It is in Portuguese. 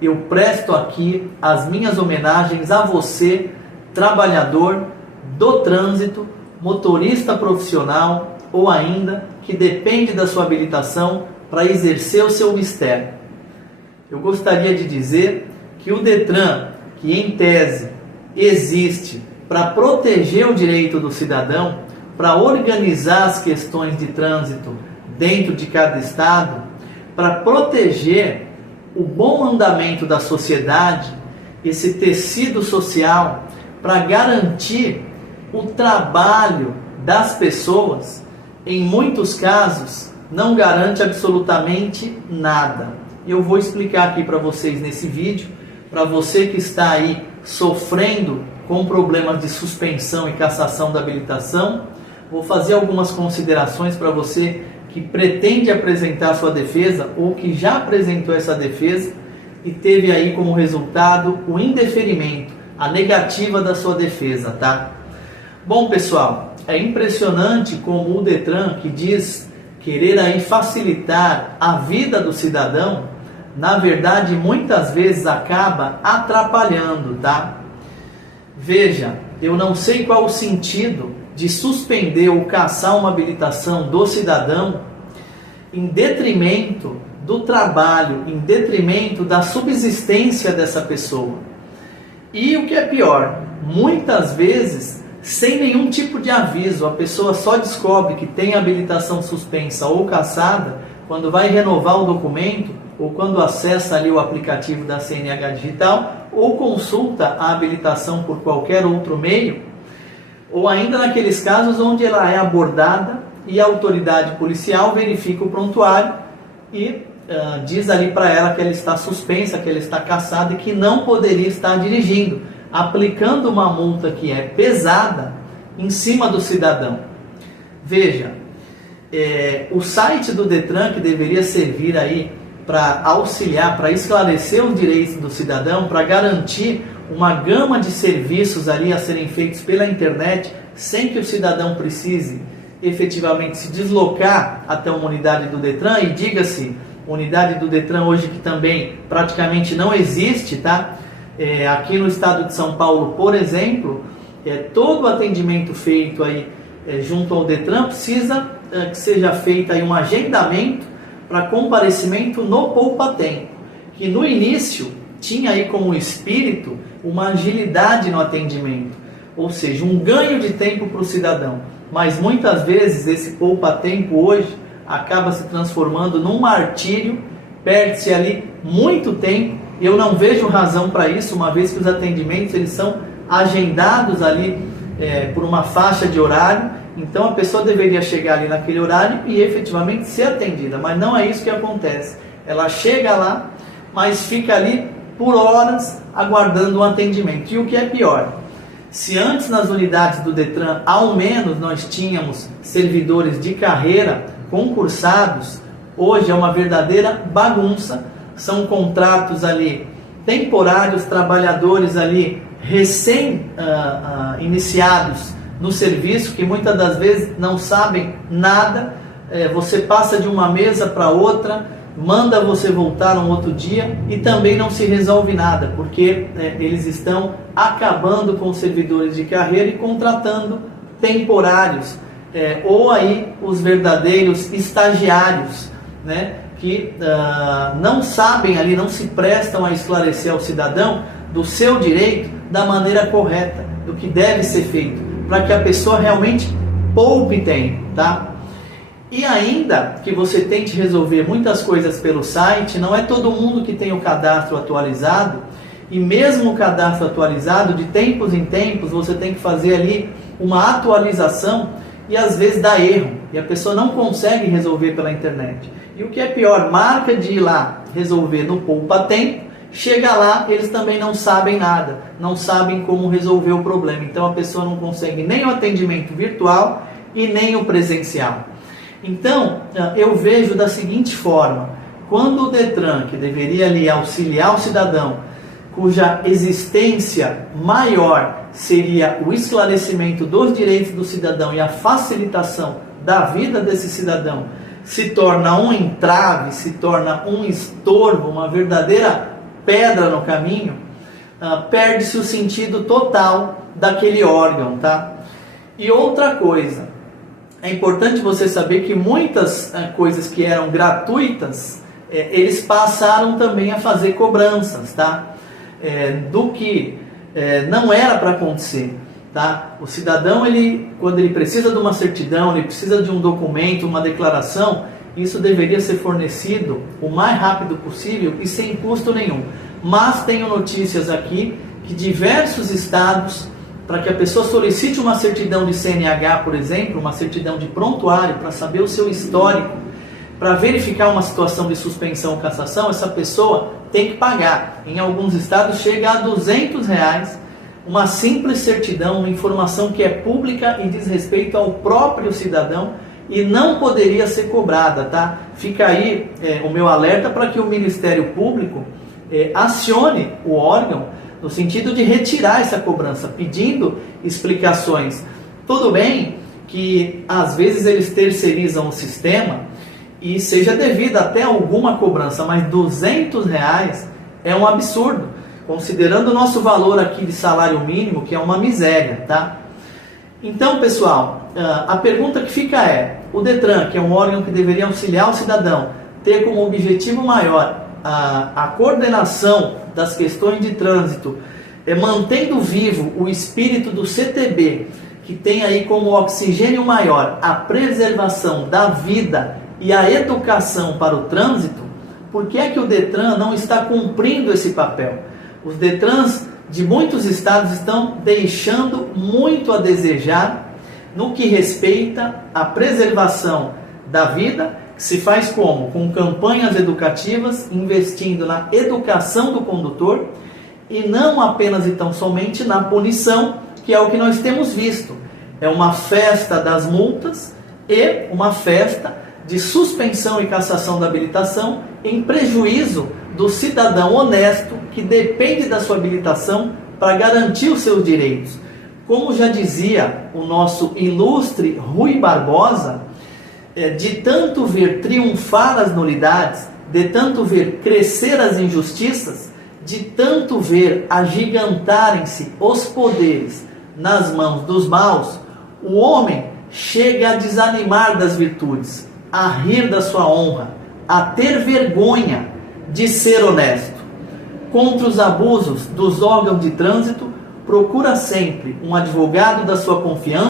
eu presto aqui as minhas homenagens a você, trabalhador do trânsito, motorista profissional ou ainda que depende da sua habilitação para exercer o seu mistério. Eu gostaria de dizer que o Detran, que em tese existe para proteger o direito do cidadão, para organizar as questões de trânsito dentro de cada estado, para proteger o bom andamento da sociedade, esse tecido social, para garantir o trabalho das pessoas, em muitos casos, não garante absolutamente nada. Eu vou explicar aqui para vocês nesse vídeo, para você que está aí sofrendo com problemas de suspensão e cassação da habilitação, vou fazer algumas considerações para você que pretende apresentar sua defesa ou que já apresentou essa defesa e teve aí como resultado o indeferimento, a negativa da sua defesa, tá? Bom, pessoal, é impressionante como o Detran, que diz querer aí facilitar a vida do cidadão, na verdade, muitas vezes acaba atrapalhando, tá? Veja, eu não sei qual o sentido de suspender ou cassar uma habilitação do cidadão em detrimento do trabalho, em detrimento da subsistência dessa pessoa. E o que é pior, muitas vezes, sem nenhum tipo de aviso, a pessoa só descobre que tem habilitação suspensa ou cassada quando vai renovar o documento ou quando acessa ali o aplicativo da CNH Digital ou consulta a habilitação por qualquer outro meio, ou ainda naqueles casos onde ela é abordada e a autoridade policial verifica o prontuário e diz ali para ela que ela está suspensa, que ela está cassada e que não poderia estar dirigindo, aplicando uma multa que é pesada em cima do cidadão. Veja, o site do Detran, que deveria servir aí para auxiliar, para esclarecer os direitos do cidadão, para garantir uma gama de serviços ali a serem feitos pela internet, sem que o cidadão precise efetivamente se deslocar até uma unidade do Detran, e diga-se, unidade do Detran hoje que também praticamente não existe, tá? Aqui no estado de São Paulo, por exemplo, todo o atendimento feito aí junto ao Detran precisa que seja feito aí um agendamento para comparecimento no poupa-tempo, que no início tinha aí como espírito uma agilidade no atendimento, ou seja, um ganho de tempo para o cidadão. Mas muitas vezes esse poupa-tempo hoje acaba se transformando num martírio, perde-se ali muito tempo. Eu não vejo razão para isso, uma vez que os atendimentos eles são agendados ali por uma faixa de horário. Então a pessoa deveria chegar ali naquele horário e efetivamente ser atendida, mas não é isso que acontece. Ela chega lá, mas fica ali por horas aguardando um atendimento. E o que é pior, se antes nas unidades do Detran ao menos nós tínhamos servidores de carreira concursados, hoje é uma verdadeira bagunça. São contratos ali temporários, trabalhadores ali recém-iniciados no serviço, que muitas das vezes não sabem nada. Você passa de uma mesa para outra, manda você voltar um outro dia e também não se resolve nada, porque eles estão acabando com os servidores de carreira e contratando temporários, ou aí os verdadeiros estagiários, né, que não sabem ali, não se prestam a esclarecer ao cidadão do seu direito da maneira correta, do que deve ser feito, para que a pessoa realmente poupe tempo, tá? E ainda que você tente resolver muitas coisas pelo site, não é todo mundo que tem o cadastro atualizado, e mesmo o cadastro atualizado, de tempos em tempos, você tem que fazer ali uma atualização e às vezes dá erro, e a pessoa não consegue resolver pela internet. E o que é pior, marca de ir lá resolver no poupa-tempo, chega lá, eles também não sabem nada, não sabem como resolver o problema. Então a pessoa não consegue nem o atendimento virtual e nem o presencial. Então eu vejo da seguinte forma: quando o Detran, que deveria ali auxiliar o cidadão, cuja existência maior seria o esclarecimento dos direitos do cidadão e a facilitação da vida desse cidadão, se torna um entrave, se torna um estorvo, uma verdadeira pedra no caminho, perde-se o sentido total daquele órgão, tá? E outra coisa, é importante você saber que muitas coisas que eram gratuitas, eles passaram também a fazer cobranças, tá? Do que não era para acontecer, tá? O cidadão, quando ele precisa de uma certidão, ele precisa de um documento, uma declaração, isso deveria ser fornecido o mais rápido possível e sem custo nenhum. Mas tenho notícias aqui que diversos estados, para que a pessoa solicite uma certidão de CNH, por exemplo, uma certidão de prontuário, para saber o seu histórico, para verificar uma situação de suspensão ou cassação, essa pessoa tem que pagar. Em alguns estados chega a R$200, uma simples certidão, uma informação que é pública e diz respeito ao próprio cidadão e não poderia ser cobrada, tá? Fica aí o meu alerta para que o Ministério Público acione o órgão no sentido de retirar essa cobrança, pedindo explicações. Tudo bem que às vezes eles terceirizam o sistema e seja devida até alguma cobrança, mas R$200 é um absurdo, considerando o nosso valor aqui de salário mínimo, que é uma miséria, tá? Então, pessoal, a pergunta que fica é: o Detran, que é um órgão que deveria auxiliar o cidadão, ter como objetivo maior a coordenação das questões de trânsito, mantendo vivo o espírito do CTB, que tem aí como oxigênio maior a preservação da vida e a educação para o trânsito, por que é que o Detran não está cumprindo esse papel? Os Detrans de muitos estados estão deixando muito a desejar no que respeita à preservação da vida, que se faz como? Com campanhas educativas, investindo na educação do condutor e não apenas e tão somente na punição, que é o que nós temos visto. É uma festa das multas e uma festa de suspensão e cassação da habilitação em prejuízo do cidadão honesto que depende da sua habilitação para garantir os seus direitos. Como já dizia o nosso ilustre Rui Barbosa, de tanto ver triunfar as nulidades, de tanto ver crescer as injustiças, de tanto ver agigantarem-se os poderes nas mãos dos maus, o homem chega a desanimar das virtudes, a rir da sua honra, a ter vergonha de ser honesto. Contra os abusos dos órgãos de trânsito, procura sempre um advogado da sua confiança